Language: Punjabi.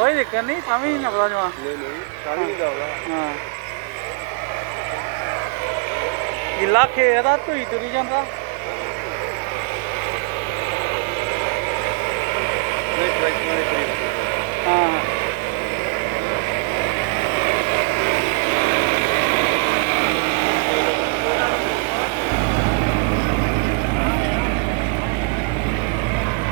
ਕੋਈ ਦਿੱਕਤ ਨਹੀਂ, ਤਾਂ ਵੀ ਨਾ ਪਤਾ ਜਮਾ। ਨਹੀਂ ਨਹੀਂ ਕਾਹਦੀ ਨਹੀਂ ਦੌੜਾ। ਹਾਂ ਗਿੱਲਾ ਖੇਤ ਆ, ਧੂਈ ਤੁਰੀ ਜਾਂਦਾ।